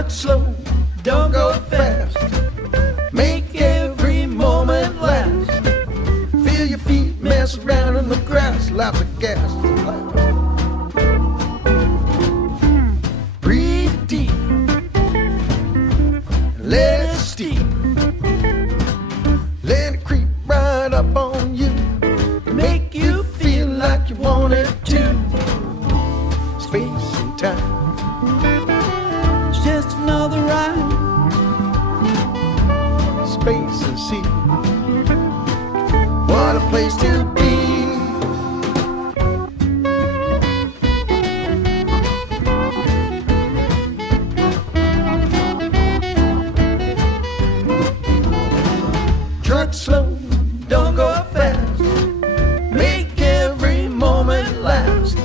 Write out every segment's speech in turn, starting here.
Truck slow, don't go fast. Make every moment last. Feel your feet mess around in the grass. Lots of gas to blast. Breathe deep, let it steep. Let it creep right up on you. Make you feel like you want it to. Space and time, it's just another ride. Space and sea, what a place to be. Truck slow, don't go fast. Make every moment last.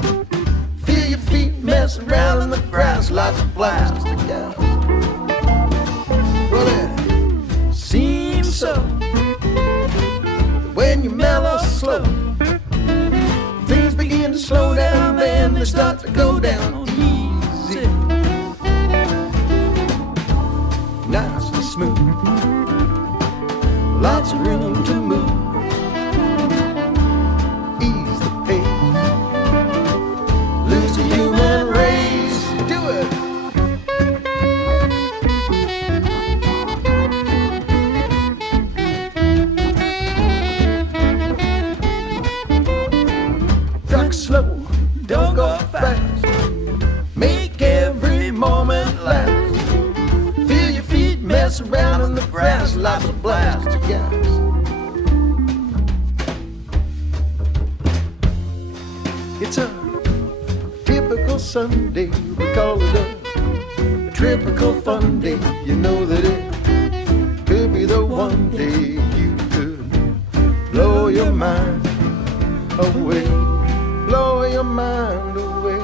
Feel your feet mess around in the grass. Lots of blast of gas. Well, it seems so when you mellow slow. Things begin to slow down, then they start to go down easy. Nice and smooth. Lots of room to move. Ease the pace. Lose the human race. Do it. Truck slow, don't go fast. Make every moment last. Feel your feet mess around in the grass. Lots of blast of gas. It's a typical Sunday. We call it a typical fun day. You know that it could be the one day you could blow your mind away. Blow your mind away.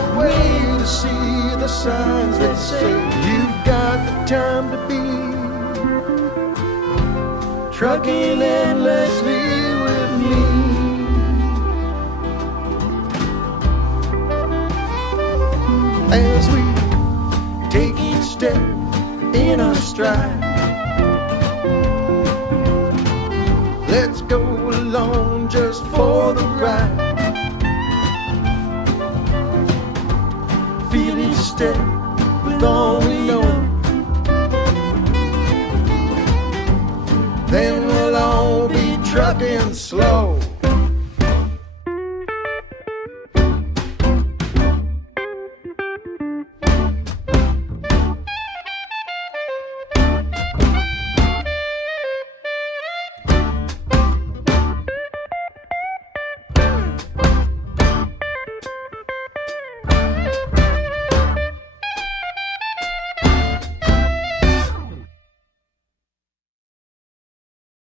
Away to see the signs that say you've got the time to be trucking endlessly with me. As we take each step in our stride, let's go along just for the ride. Feel each step with all we know. Then we'll all be trucking slow.